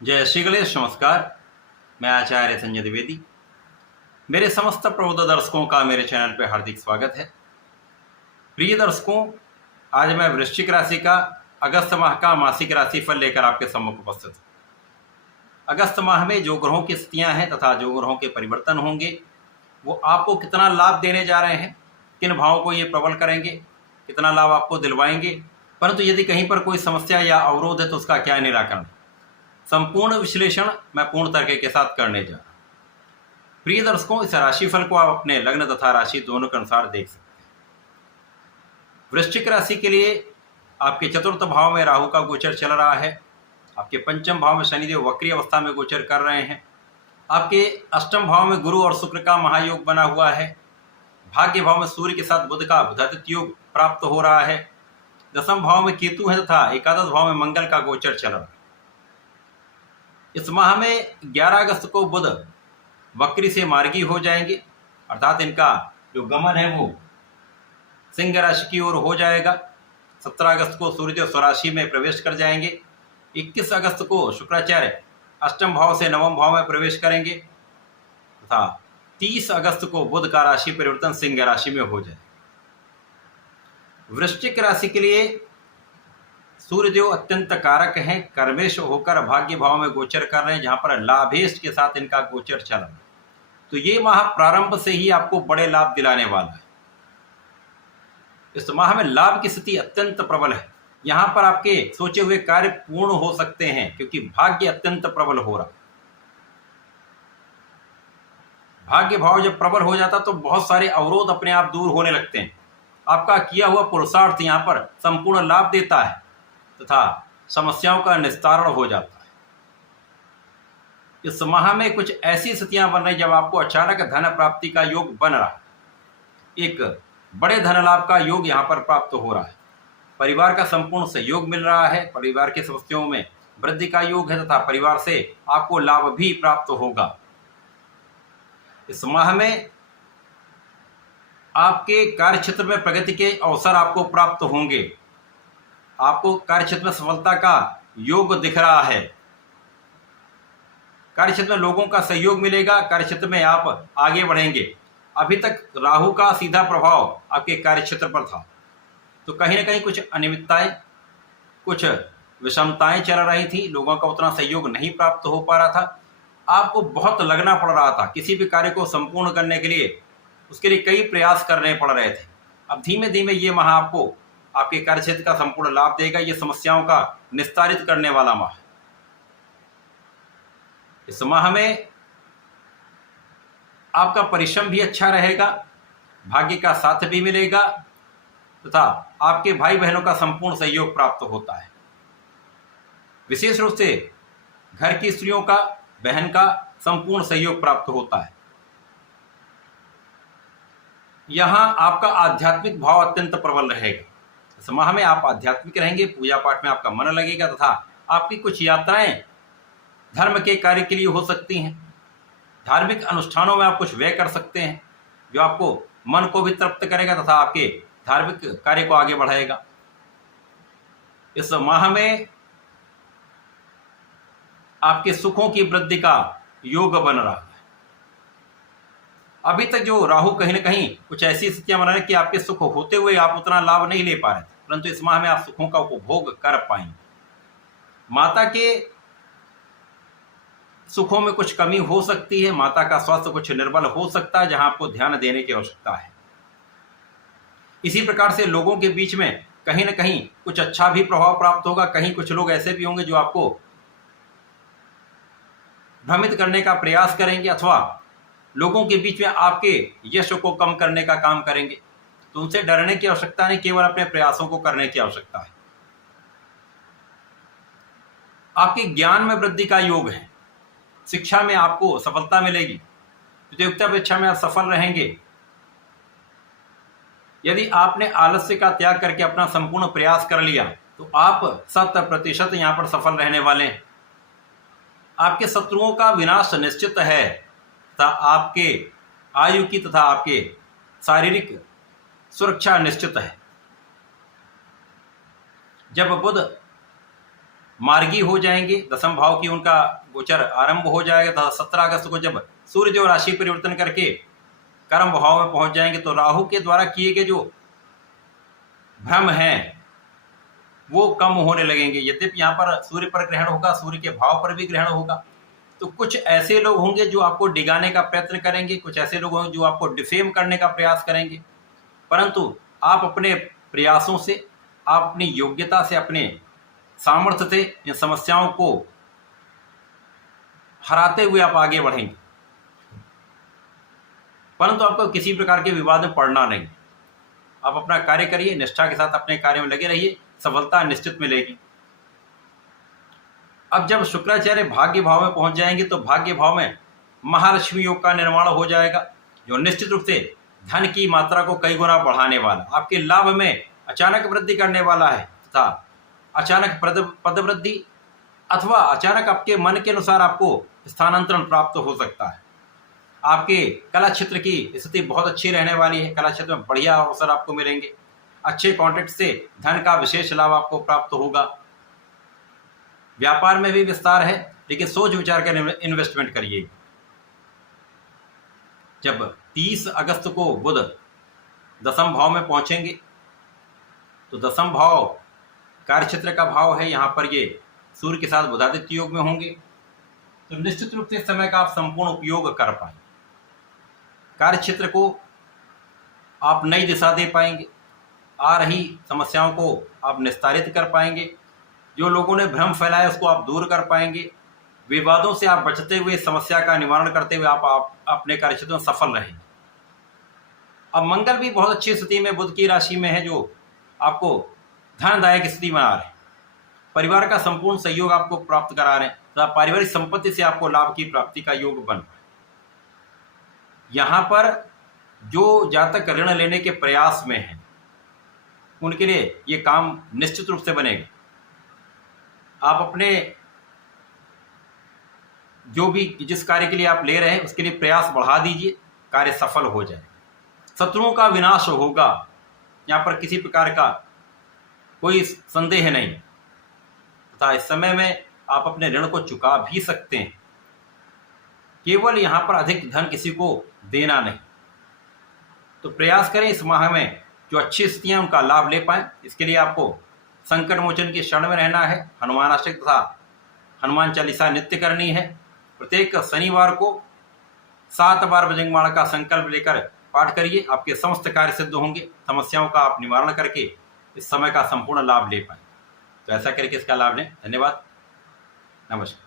जय श्री गणेश। नमस्कार। मैं आचार्य संजय द्विवेदी। मेरे समस्त प्रबुद्ध दर्शकों का मेरे चैनल पर हार्दिक स्वागत है। प्रिय दर्शकों, आज मैं वृश्चिक राशि का अगस्त माह का मासिक राशिफल लेकर आपके सम्मुख उपस्थित हूँ। अगस्त माह में जो ग्रहों की स्थितियाँ हैं तथा जो ग्रहों के परिवर्तन होंगे वो आपको कितना लाभ देने जा रहे हैं, किन भावों को ये प्रबल करेंगे, कितना लाभ आपको दिलवाएंगे, परंतु यदि कहीं पर कोई समस्या या अवरोध है तो उसका क्या निराकरण, संपूर्ण विश्लेषण मैं पूर्ण तर्क के साथ करने जा रहा हूं। प्रिय दर्शकों, इस राशिफल को आप अपने लग्न तथा राशि दोनों के अनुसार देख सकते हैं। वृश्चिक राशि के लिए आपके चतुर्थ भाव में राहु का गोचर चल रहा है। आपके पंचम भाव में शनिदेव वक्री अवस्था में गोचर कर रहे हैं। आपके अष्टम भाव में गुरु और शुक्र का महायोग बना हुआ है। भाग्य भाव में सूर्य के साथ बुध का बुधादित्य योग प्राप्त हो रहा है। दसम भाव में केतु है तथा एकादश भाव में मंगल का गोचर चल रहा है। इस माह में 11 अगस्त को बुध वक्री से मार्गी हो जाएंगे, अर्थात इनका जो गमन है वो सिंह राशि की ओर हो जाएगा। 17 अगस्त को सूर्यदेव स्वराशि में प्रवेश कर जाएंगे। 21 अगस्त को शुक्राचार्य अष्टम भाव से नवम भाव में प्रवेश करेंगे तथा 30 अगस्त को बुध का राशि परिवर्तन सिंह राशि में हो जाएगा। वृश्चिक राशि के लिए सूर्यदेव अत्यंत कारक हैं, कर्मेश होकर भाग्य भाव में गोचर कर रहे हैं, जहां पर लाभेश के साथ इनका गोचर चल रहा है। तो ये माह प्रारंभ से ही आपको बड़े लाभ दिलाने वाला है। इस माह में लाभ की स्थिति अत्यंत प्रबल है। यहां पर आपके सोचे हुए कार्य पूर्ण हो सकते हैं, क्योंकि भाग्य अत्यंत प्रबल हो रहा है। भाग्य भाव जब प्रबल हो जाता तो बहुत सारे अवरोध अपने आप दूर होने लगते हैं। आपका किया हुआ पुरुषार्थ यहां पर संपूर्ण लाभ देता है तथा समस्याओं का निस्तारण हो जाता है। इस माह में कुछ ऐसी स्थितियां बन रही जब आपको अचानक धन प्राप्ति का योग बन रहा है। एक बड़े धन लाभ का योग यहां पर प्राप्त हो रहा है। परिवार का संपूर्ण सहयोग मिल रहा है। परिवार की समस्याओं में वृद्धि का योग है तथा परिवार से आपको लाभ भी प्राप्त होगा। इस माह में आपके कार्य क्षेत्र में प्रगति के अवसर आपको प्राप्त होंगे। आपको कार्य क्षेत्र में सफलता का योग दिख रहा है। कार्य क्षेत्र में लोगों का सहयोग मिलेगा। कार्य क्षेत्र में आप आगे बढ़ेंगे। अभी तक राहु का सीधा प्रभाव आपके कार्य क्षेत्र पर था, तो कहीं ना कहीं कुछ अनियमितताएं, कुछ विषमताएं चल रही थी। लोगों का उतना सहयोग नहीं प्राप्त हो पा रहा था। आपको बहुत लगना पड़ रहा था किसी भी कार्य को संपूर्ण करने के लिए। उसके लिए कई प्रयास करने पड़ रहे थे। अब धीमे धीमे ये माह आपको आपके कार्य क्षेत्र का संपूर्ण लाभ देगा। ये समस्याओं का निस्तारित करने वाला माह। इस माह में आपका परिश्रम भी अच्छा रहेगा, भाग्य का साथ भी मिलेगा तथा आपके भाई बहनों का संपूर्ण सहयोग प्राप्त होता है। विशेष रूप से घर की स्त्रियों का, बहन का संपूर्ण सहयोग प्राप्त होता है। यहां आपका आध्यात्मिक भाव अत्यंत प्रबल रहेगा। इस माह में आप आध्यात्मिक रहेंगे, पूजा पाठ में आपका मन लगेगा तथा आपकी कुछ यात्राएं धर्म के कार्य के लिए हो सकती हैं। धार्मिक अनुष्ठानों में आप कुछ व्यय कर सकते हैं, जो आपको मन को भी तृप्त करेगा तथा आपके धार्मिक कार्य को आगे बढ़ाएगा। इस माह में आपके सुखों की वृद्धि का योग बन रहा है। अभी तक जो राहु कहीं ना कहीं कुछ ऐसी स्थितियां बना रहे कि आपके सुख होते हुए आप उतना लाभ नहीं ले पा रहे थे, परंतु इस माह में आप सुखों का उपभोग कर पाएंगे। माता के सुखों में कुछ कमी हो सकती है। माता का स्वास्थ्य कुछ निर्बल हो सकता है, जहां आपको ध्यान देने की आवश्यकता है। इसी प्रकार से लोगों के बीच में कहीं ना कहीं कुछ अच्छा भी प्रभाव प्राप्त होगा। कहीं कुछ लोग ऐसे भी होंगे जो आपको भ्रमित करने का प्रयास करेंगे अथवा लोगों के बीच में आपके यश को कम करने का काम करेंगे। तो उनसे डरने की आवश्यकता नहीं, केवल अपने प्रयासों को करने की आवश्यकता है। आपके ज्ञान में वृद्धि का योग है। शिक्षा में आपको सफलता मिलेगी। प्रतियोगिता परीक्षा में आप सफल रहेंगे। यदि आपने आलस्य का त्याग करके अपना संपूर्ण प्रयास कर लिया तो आप 100% यहां पर सफल रहने वाले हैं। आपके शत्रुओं का विनाश निश्चित है तथा आपके आयु की तथा आपके शारीरिक सुरक्षा निश्चित है। जब बुध मार्गी हो जाएंगे, दसम भाव की उनका गोचर आरंभ हो जाएगा। तथा 17 अगस्त को जब सूर्य जो राशि परिवर्तन करके कर्म भाव में पहुंच जाएंगे तो राहु के द्वारा किए गए जो भ्रम हैं वो कम होने लगेंगे। यद्यपि यहाँ पर सूर्य पर ग्रहण होगा, सूर्य के भाव पर भी ग्रहण होगा, तो कुछ ऐसे लोग होंगे जो आपको डिगाने का प्रयत्न करेंगे, कुछ ऐसे लोग होंगे जो आपको डिफेम करने का प्रयास करेंगे, परंतु आप अपने प्रयासों से, आप अपनी योग्यता से, अपने सामर्थ्य से इन समस्याओं को हराते हुए आप आगे बढ़ेंगे। परंतु आपको किसी प्रकार के विवाद में पड़ना नहीं। आप अपना कार्य करिए, निष्ठा के साथ अपने कार्य में लगे रहिए, सफलता निश्चित मिलेगी। अब जब शुक्राचार्य भाग्य भाव में पहुंच जाएंगे तो भाग्य भाव में महालक्ष्मी योग का निर्माण हो जाएगा, जो निश्चित रूप से धन की मात्रा को कई गुना बढ़ाने वाला, आपके लाभ में अचानक वृद्धि करने वाला है तथा अचानक पद वृद्धि अथवा अचानक आपके मन के अनुसार आपको स्थानांतरण प्राप्त हो सकता है। आपके कला क्षेत्र की स्थिति बहुत अच्छी रहने वाली है, कला क्षेत्र में बढ़िया अवसर आपको मिलेंगे, अच्छे कॉन्ट्रैक्ट से धन का विशेष लाभ आपको प्राप्त होगा। व्यापार में भी विस्तार है, लेकिन सोच विचार कर इन्वेस्टमेंट करिए। जब 30 अगस्त को बुध दसम भाव में पहुंचेंगे तो दसम भाव कार्य क्षेत्र का भाव है, यहाँ पर ये सूर्य के साथ बुधादित्य योग में होंगे, तो निश्चित रूप से समय का आप संपूर्ण उपयोग कर पाए, कार्य क्षेत्र को आप नई दिशा दे पाएंगे, आ रही समस्याओं को आप निस्तारित कर पाएंगे, जो लोगों ने भ्रम फैलाया उसको आप दूर कर पाएंगे, विवादों से आप बचते हुए, समस्या का निवारण करते हुए आप अपने कार्य क्षेत्र में सफल रहेंगे। अब मंगल भी बहुत अच्छी स्थिति में बुध की राशि में है, जो आपको धनदायक स्थिति बना रहे हैं, परिवार का संपूर्ण सहयोग आपको प्राप्त करा रहे हैं तथा पारिवारिक संपत्ति से आपको लाभ की प्राप्ति का योग बन। यहाँ पर जो जातक ऋण लेने के प्रयास में है उनके लिए ये काम निश्चित रूप से बनेगा। आप अपने जो भी जिस कार्य के लिए आप ले रहे हैं उसके लिए प्रयास बढ़ा दीजिए, कार्य सफल हो जाए, शत्रुओं का विनाश होगा, यहाँ पर किसी प्रकार का कोई संदेह नहीं तथा इस समय में आप अपने ऋण को चुका भी सकते हैं। केवल यहाँ पर अधिक धन किसी को देना नहीं, तो प्रयास करें इस माह में जो अच्छी स्थितियाँ उनका लाभ ले पाएं। इसके लिए आपको संकट मोचन की शरण में रहना है, हनुमान अष्टक तथा हनुमान चालीसा नित्य करनी है। प्रत्येक शनिवार को 7 बार बजरंगबाण का संकल्प लेकर पाठ करिए, आपके समस्त कार्य सिद्ध होंगे, समस्याओं का आप निवारण करके इस समय का संपूर्ण लाभ ले पाएं। तो ऐसा करके इसका लाभ लें। धन्यवाद, नमस्कार।